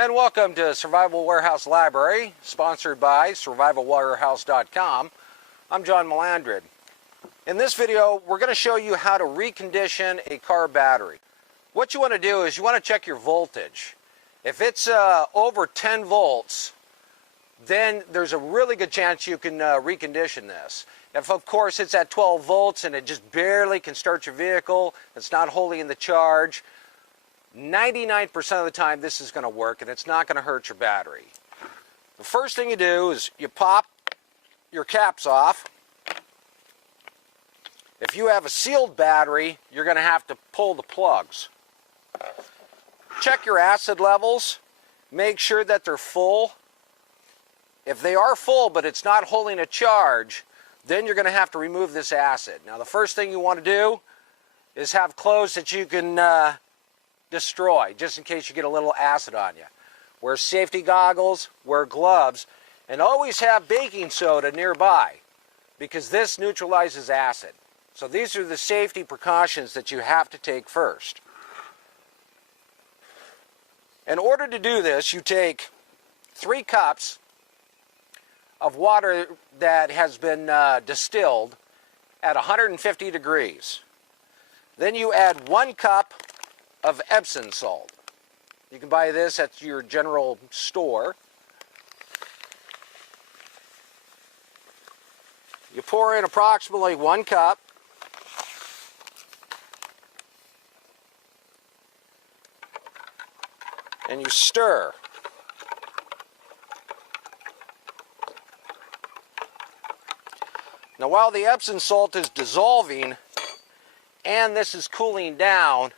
And welcome to Survival Warehouse Library, sponsored by survivalwarehouse.com. I'm John Milandred. In this video, we're going to show you how to recondition a car battery. What you want to do is you want to check your voltage. If it's over 10 volts, then there's a really good chance you can recondition this. If, of course, it's at 12 volts and it just barely can start your vehicle, it's not holding the charge, 99% of the time this is going to work and it's not going to hurt your battery. The first thing you do is you pop your caps off. If you have a sealed battery, you're going to have to pull the plugs. Check your acid levels. Make sure that they're full. If they are full but it's not holding a charge, then you're going to have to remove this acid. Now the first thing you want to do is have clothes that you can destroy, just in case you get a little acid on you. Wear safety goggles, wear gloves, and always have baking soda nearby because this neutralizes acid. So these are the safety precautions that you have to take first. In order to do this, you take 3 cups of water that has been distilled at 150 degrees. Then you add 1 cup of Epsom salt. You can buy this at your general store. You pour in approximately 1 cup. And you stir. Now while the Epsom salt is dissolving and this is cooling down,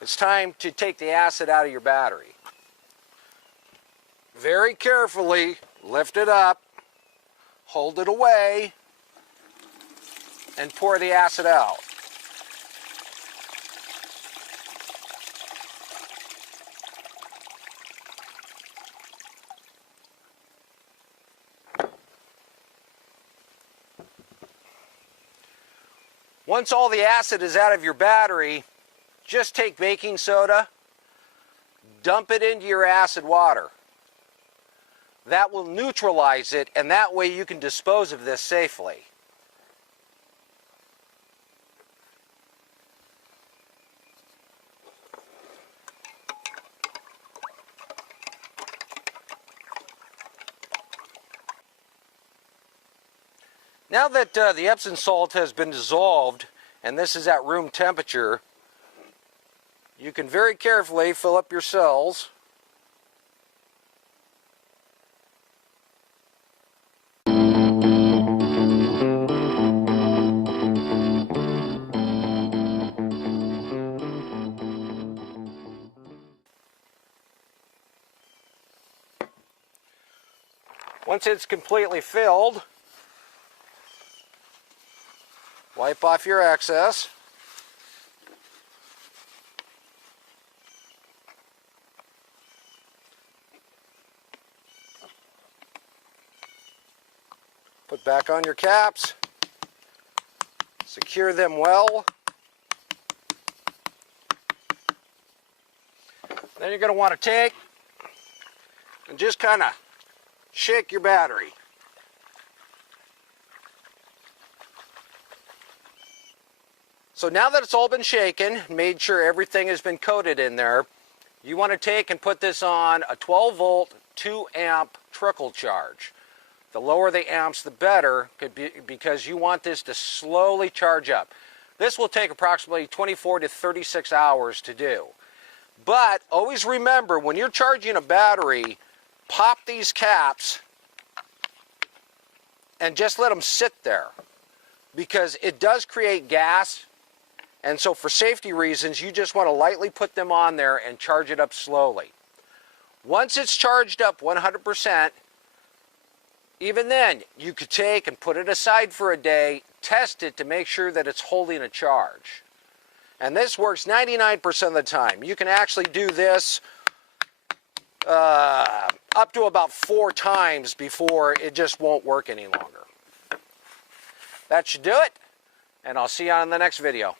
it's time to take the acid out of your battery. Very carefully lift it up, hold it away, and pour the acid out. Once all the acid is out of your battery, just take baking soda, dump it into your acid water. That will neutralize it, and that way you can dispose of this safely. Now that the Epsom salt has been dissolved, and this is at room temperature, you can very carefully fill up your cells. Once it's completely filled, wipe off your excess. Put back on your caps. Secure them well. Then you're going to want to take and just kind of shake your battery. So now that it's all been shaken, made sure everything has been coated in there, you want to take and put this on a 12 volt, 2 amp trickle charge. The lower the amps, the better, because you want this to slowly charge up. This will take approximately 24 to 36 hours to do. But always remember, when you're charging a battery, pop these caps and just let them sit there, because it does create gas. And so for safety reasons, you just want to lightly put them on there and charge it up slowly. Once it's charged up 100%, even then, you could take and put it aside for a day, test it to make sure that it's holding a charge. And this works 99% of the time. You can actually do this up to about 4 times before it just won't work any longer. That should do it, and I'll see you on the next video.